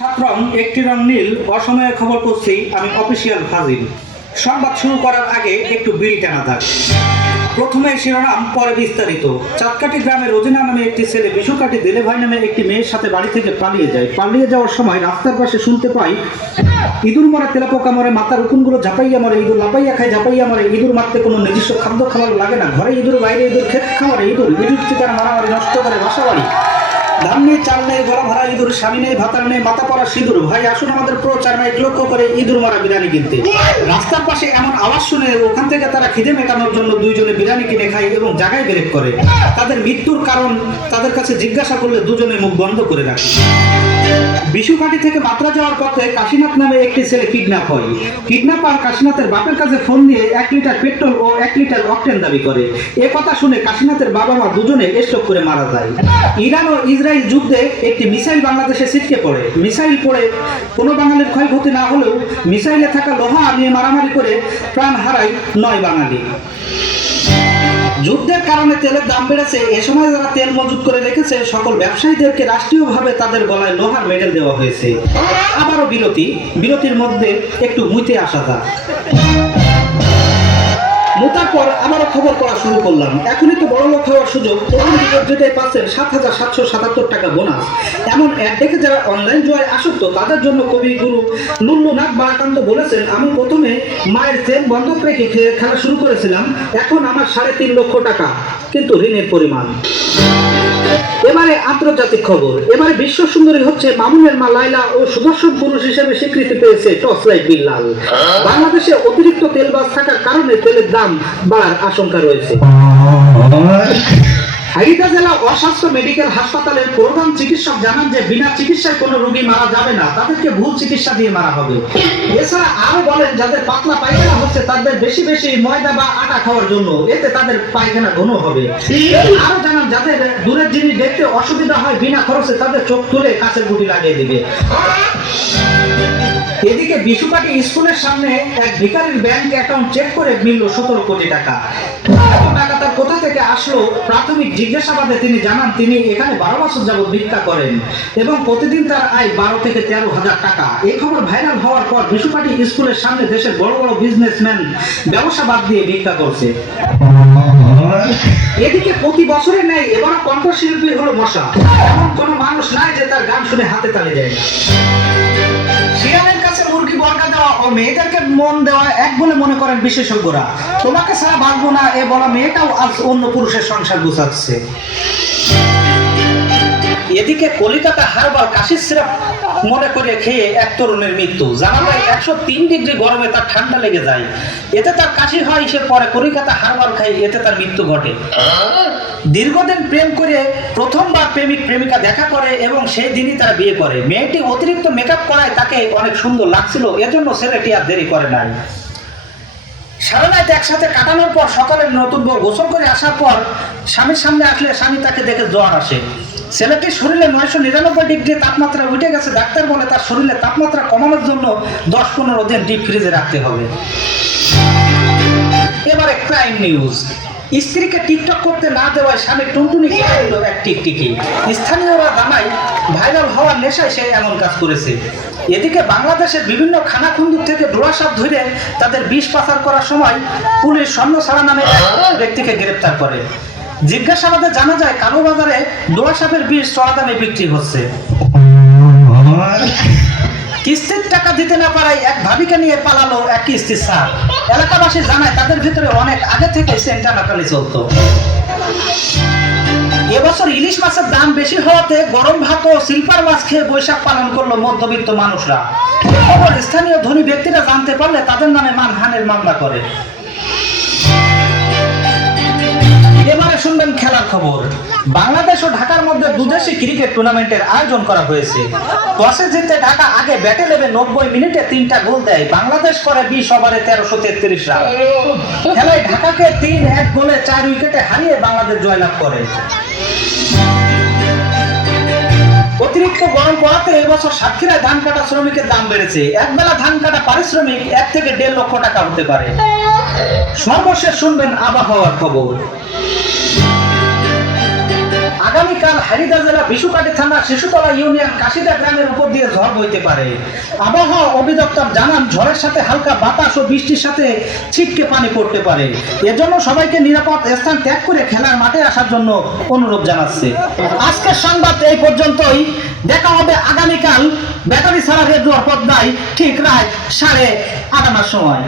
সাত রং একটি রং নীল। অসময়ে খবর পড়ছি আমি অফিসিয়াল ফাজিল। সংবাদ শুরু করার আগে একটু বিড়ি টানা থাক। প্রথমে শিরোনাম, পরে বিস্তারিত। চাঁদকাটি গ্রামে রোজিনা নামে একটি ছেলে বিশুকাটি দিলে ভাই নামে একটি মেয়ের সাথে বাড়ি থেকে পালিয়ে যায়। পালিয়ে যাওয়ার সময় রাস্তার পাশে শুনতে পাই ইঁদুর মরে, তেলাপোকা মরে, মাথার উকুনগুলো ঝাপাইয়া মরে, ইঁদুর লাপাইয়া খায়, ঝাপাইয়া মরে। ইঁদুর মারতে কোনো নিজস্ব খাদ্য খাবার লাগে না। ঘরে ইঁদুর, বাইরে ইঁদুর, ক্ষেত খামারে ইঁদুর, ইঁদুর চিতার মারামারি, নষ্ট করে বাসা বাড়ি। ধান নেই, চাল নেই, গলা ভরা ইঁদুর, স্বামী নেই, ভাতার নেই, মাথা পড়া সিঁদুর। ভাই আসুন আমাদের প্রচার মাইক লক্ষ্য করে ইঁদুর মারা বিরিয়ানি কিনতে। রাস্তার পাশে এমন আওয়াজ শুনে ওখান থেকে তারা খিদে মেটানোর জন্য দুইজনে বিরিয়ানি কিনে খায় এবং জায়গায় ব্রেক করে। তাদের মৃত্যুর কারণ তাদের কাছে জিজ্ঞাসা করলে দুজনে মুখ বন্ধ করে রাখে। বিশুকাটি থেকে মাত্রা যাওয়ার পথে কাশীনাথ নামে একটি ছেলে কিডন্যাপ হয়। কিডন্যাপার কাশীনাথের বাপের কাছে ফোন দিয়ে 1 লিটার পেট্রোল ও 1 লিটার অকটেন দাবি করে। এ কথা শুনে কাশীনাথের বাবা মা দুজনে স্ট্রোক করে মারা যায়। ইরান ও ইসরায়েল যুদ্ধে একটি মিসাইল বাংলাদেশে ছিটকে পড়ে। মিসাইল পড়ে কোনো বাঙালির ক্ষয়ক্ষতি না হলেও মিসাইলে থাকা লোহা নিয়ে মারামারি করে প্রাণ হারায় 9 বাঙালি। যুদ্ধের কারণে তেলের দাম বেড়েছে। এ সময় যারা তেল মজুত করে রেখেছে সকল ব্যবসায়ীদেরকে রাষ্ট্রীয়ভাবে তাদের গলায় লোহার মেডেল দেওয়া হয়েছে। আবারও বিরতির মধ্যে একটু মুইতে আসা যাক। মোতার পর আবারও খবর পড়া শুরু করলাম। এখনই তো বড় লোক হওয়ার সুযোগ। যেটাই পাচ্ছেন 7,777 টাকা বোনাস। এমন অ্যাড দেখে যারা অনলাইন জুয়ায় আসক্ত তাদের জন্য কবিগুরু লুল্লুনাথ বারাকান্ত বলেছেন, আমি প্রথমে মায়ের চেন বন্ধক রেখে খেলা শুরু করেছিলাম। এখন আমার 3.5 লক্ষ টাকা, কিন্তু ঋণের পরিমাণ। এবারে আন্তর্জাতিক খবর। এবারে বিশ্ব সুন্দরী হচ্ছে মামুনের মা লাইলা ও সুদর্শন পুরুষ হিসেবে স্বীকৃতি পেয়েছে টর্চলাইট বিল্লাল। বাংলাদেশে অতিরিক্ত তেলবাজ থাকার কারণে তেলের দাম বাড়ার আশঙ্কা রয়েছে। হাইদা জেলা অস্বাস্থ্য মেডিকেল হাসপাতালের প্রধান চিকিৎসক জানান যে বিনা চিকিৎসায় কোনো রোগী মারা যাবে না, তাদেরকে ভুল চিকিৎসা দিয়ে মারা হবে। এছাড়া আরো বলেন, যাদের পাতলা পায়খানা হচ্ছে তাদের বেশি বেশি ময়দা বা আটা খাওয়ার জন্য, এতে তাদের পায়খানা ঘন হবে। আরো জানান, যাদের দূরের জিনিস দেখতে অসুবিধা হয় বিনা খরচে তাদের চোখ তুলে কাঁচের গুটি লাগিয়ে দিবে। এদিকে বিশুকাটি স্কুলের সামনে এক ভিখারির ব্যাংক অ্যাকাউন্ট চেক করে মিলল 17 কোটি টাকা। টাকা তার কোথা থেকে আসলো? প্রাথমিক জিজ্ঞাসাবাদে তিনি জানান তিনি এখানে 12 বছর যাবৎ ভিক্ষা করেন এবং প্রতিদিন তার আয় 12 থেকে 13,000 টাকা। এই খবর ভাইরাল হওয়ার পর বিশুকাটি স্কুলের সামনে দেশের বড় বড় বিজনেসম্যান ব্যবসা বাদ দিয়ে ভিক্ষা করছে। এদিকে প্রতি বছরের ন্যায় এবারও কণ্ঠশিল্পী হলো মশা। এমন কোনো মানুষ নাই যে তার গান শুনে হাতে তালি দেয় না। শিয়ালের কাছে মুরগি বর্গা দেওয়া ও মেয়েদেরকে মন দেওয়া এক বলে মনে করেন বিশেষজ্ঞরা। তোমাকে ছাড়া বাঁচবো না এ বলা মেয়েটাও আজ অন্য পুরুষের সংসার গুছাচ্ছে। এদিকে কলিকাতা হারবার কাশির সিরাপ মনে করে খেয়ে এক তরুণের মৃত্যু। জানা যায় 103 ডিগ্রি গরমে তার ঠান্ডা লেগে যায়, এতে তার কাশি হয়। সে পরে কলিকাতা হারবার খায়, এতে তার মৃত্যু ঘটে। দীর্ঘদিন প্রেম করে প্রথমবার প্রেমিক প্রেমিকা দেখা করে এবং সেই দিনই তারা বিয়ে করে। মেয়েটি অতিরিক্ত মেকআপ করায় তাকে অনেক সুন্দর লাগছিল, এজন্য ছেলেটি আর দেরি করে নাই। সারা রাত একসাথে কাটানোর পর সকালে নতুন বউ গোসল করে আসার পর স্বামীর সামনে আসলে স্বামী তাকে দেখে জ্বর আসে। ছেলেটির শরীরে 999 ডিগ্রি তাপমাত্রা উঠে গেছে। ডাক্তার বলে তার শরীরে তাপমাত্রা কমানোর জন্য 10-15 দিন ডিপ ফ্রিজে রাখতে হবে। এবারে ক্রাইম নিউজ। স্ত্রীকে টিকটক করতে না দেওয়ায় স্বামী টুনটুনি খেয়ে দিল এক টিকটিকি। স্থানীয়রা জানায় ভাইরাল হওয়ার নেশায় সে এমন কাজ করেছে। এদিকে বাংলাদেশের বিভিন্ন খানাখন্দুক থেকে ডোরা সাপ ধরে তাদের বিষ পাচার করার সময় পুলিশ স্বর্ণছাড়া নামে এক ব্যক্তিকে গ্রেপ্তার করে। জিজ্ঞাসাবাদে জানা যায় কালোবাজারে ডোরা সাপের বিষ চড়া দামে বিক্রি হচ্ছে। কিস্তির টাকা দিতে না পারায় এক ভাবিকে নিয়ে পালালো এক কিস্তির সাপ। এলাকাবাসী জানায় তাদের ভিতরে অনেক আগে থেকে টানাটানি চলতো। এবছর ইলিশ মাছের দাম বেশি হওয়াতে গরম ভাত ও সিলভার মাছ খেয়ে বৈশাখ পালন করলো মধ্যবিত্ত মানুষরা। খবর স্থানীয় ধনী ব্যক্তিরা জানতে পারলে তাদের নামে মানহানির মামলা করে। এবারে শুনবেন খেলার খবর। বাংলাদেশ ও ঢাকার মধ্যে দুদেশি ক্রিকেট টুর্নামেন্টের আয়োজন করা হয়েছে। টসে জিতে ঢাকা আগে ব্যাটে নেমে 90 মিনিটে 3টা গোল দেয়। বাংলাদেশ করে 20 ওভারে 1333 রান। খেলায় ঢাকাকে 3-1 গোলে 4 উইকেটে হারিয়ে বাংলাদেশ জয়লাভ করে। অতিরিক্ত গরম পড়াতে এবছর সাতক্ষীরায় ধান কাটা শ্রমিকের দাম বেড়েছে। একবেলা ধান কাটা পারিশ্রমিক 1 থেকে 1.5 লক্ষ টাকা হতে পারে। সর্বশেষ শুনবেন আবহাওয়ার খবর। আগামীকাল হারিদা জেলা বিশুকাটি থানা শিশুতলা ইউনিয়ন কাশিদা গ্রামের উপর দিয়ে ঝড় বইতে পারে। আবহাওয়া অধিদপ্তর জানান ঝড়ের সাথে হালকা বাতাস ও বৃষ্টির সাথে ছিটকে পানি পড়তে পারে। এজন্য সবাইকে নিরাপদ স্থান ত্যাগ করে খেলার মাঠে আসার জন্য অনুরোধ জানাচ্ছে। আজকের সংবাদ এই পর্যন্তই। দেখা হবে আগামীকাল ব্যাটারি ছাড়া রেডিওর পর্দায় ঠিক রাত 8:30টার সময়।